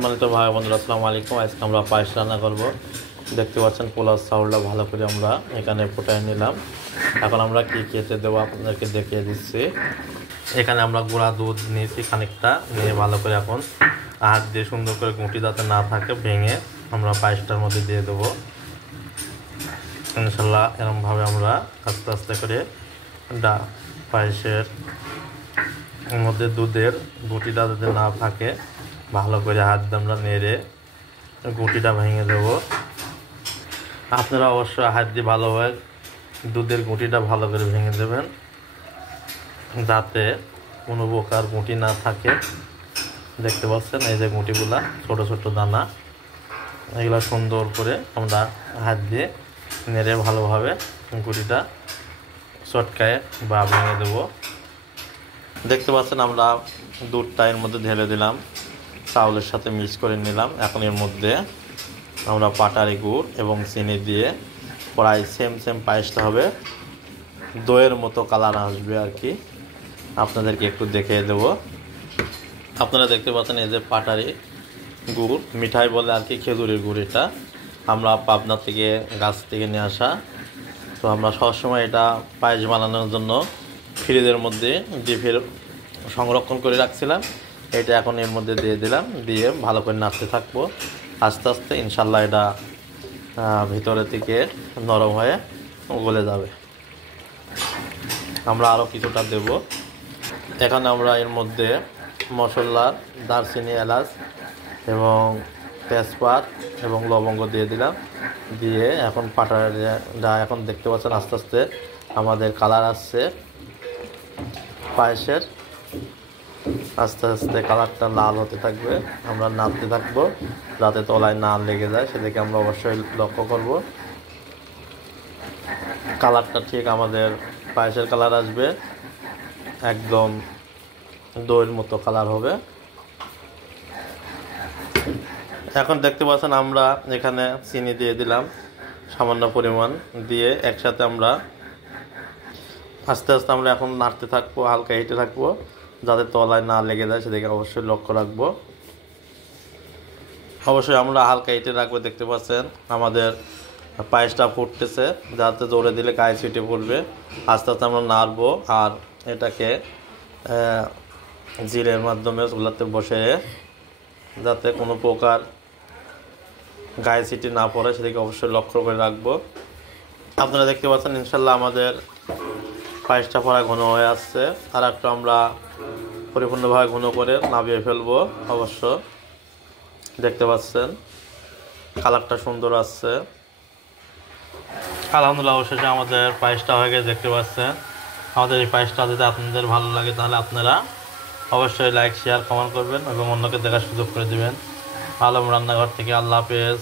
সম্মানিত ভাই বন্ধুরা, আসসালামু আলাইকুম। আজকে আমরা পায়েস রান্না করব। দেখতে পাচ্ছেন পোলাও চাউলটা ভালো করে আমরা এখানে ফুটাই নিলাম। এখন আমরা কি খেতে দেবো আপনাদেরকে দেখিয়ে দিচ্ছি। এখানে আমরা গুঁড়া দুধ নিয়েছি খানিকটা, নিয়ে ভালো করে এখন হাত দিয়ে সুন্দর করে গুঁটি যাতে না থাকে ভেঙে আমরা পায়েসটার মধ্যে দিয়ে দেবো। ইনশাল্লাহ এরকমভাবে আমরা আস্তে আস্তে করে পায়েসের মধ্যে দুধের গুঁটিটা যাতে না থাকে ভালো করে হাত দিয়ে আমরা নেড়ে গুঁটিটা ভেঙে দেব। আপনারা অবশ্যই হাত দিয়ে ভালোভাবে দুধের গুঁটিটা ভালো করে ভেঙে দেবেন, যাতে কোনো প্রকার গুঁটি না থাকে। দেখতে পাচ্ছেন এই যে গুঁটিগুলা ছোট ছোট দানা, এগুলো সুন্দর করে আমরা হাত দিয়ে নেড়ে ভালোভাবে গুঁটিটা চটকায় বা ভেঙে দেব। দেখতে পাচ্ছেন আমরা দুধটা এর মধ্যে ঢেলে দিলাম, চাউলের সাথে মিক্স করে নিলাম। এখন এর মধ্যে আমরা পাটারি গুড় এবং চিনি দিয়ে প্রায় সেম পায়েসটা হবে, দইয়ের মতো কালার আসবে আর কি। আপনাদেরকে একটু দেখিয়ে দেব। আপনারা দেখতে পাচ্ছেন এই যে পাটারি গুড়, মিঠাই বলে আর কি, খেজুরের গুড়। এটা আমরা পাবনা থেকে গাছ থেকে নিয়ে আসা। তো আমরা সবসময় এটা পায়েস বানানোর জন্য ফ্রিজের মধ্যে ডিপে সংরক্ষণ করে রাখছিলাম। এটা এখন এর মধ্যে দিয়ে দিলাম, দিয়ে ভালো করে নাড়তে থাকবো। আস্তে আস্তে ইনশাল্লাহ এটা ভিতরে থেকে নরম হয়ে গলে যাবে। আমরা আরও কিছুটা দেব। এখানে আমরা এর মধ্যে মশলা, দারচিনি, এলাচ এবং তেজপাত এবং লবঙ্গ দিয়ে দিলাম। দিয়ে এখন পাটাটা এখন দেখতে পাচ্ছেন আস্তে আস্তে আমাদের কালার আসছে পায়েসের। আস্তে আস্তে কালারটা লাল হতে থাকবে, আমরা নাড়তে থাকবো যাতে তলায় না লেগে যায়, সেদিকে আমরা অবশ্যই লক্ষ্য করব। কালারটা ঠিক আমাদের পায়েসের কালার আসবে, একদম দইয়ের মতো কালার হবে। এখন দেখতে পাচ্ছেন আমরা এখানে চিনি দিয়ে দিলাম সামান্য পরিমাণ, দিয়ে একসাথে আমরা আস্তে আস্তে আমরা এখন নাড়তে থাকবো, হালকা হেঁটে থাকবো যাতে তলায় না লেগে যায়, সেদিকে অবশ্যই লক্ষ্য রাখবো। অবশ্যই আমরা হালকা হেঁটে রাখবো। দেখতে পাচ্ছেন আমাদের পায়েসটা ফুটতেছে, যাতে জোরে দিলে গায়ে ছিটে পড়বে। আস্তে আস্তে আমরা নাড়বো আর এটাকে জিরের মাধ্যমে চুলাতে বসে যাতে কোনো প্রকার গায়ে ছিটে না পড়ে, সেদিকে অবশ্যই লক্ষ্য করে রাখবো। আপনারা দেখতে পাচ্ছেন ইনশাল্লাহ আমাদের পায়েসটা পড়া ঘন হয়ে আসছে। আর একটু আমরা পরিপূর্ণভাবে ঘন করে নামিয়ে ফেলবো। অবশ্য দেখতে পাচ্ছেন কালারটা সুন্দর আসছে। আলহামদুলিল্লাহ, অবশেষে আমাদের পায়েসটা হয়ে গেছে। দেখতে পাচ্ছেন আমাদের এই পায়েসটা যদি আপনাদের ভালো লাগে তাহলে আপনারা অবশ্যই লাইক, শেয়ার, কমেন্ট করবেন এবং অন্যকে দেখার সুযোগ করে দেবেন। আলম রান্নাঘর থেকে আল্লাহ হাফেজ।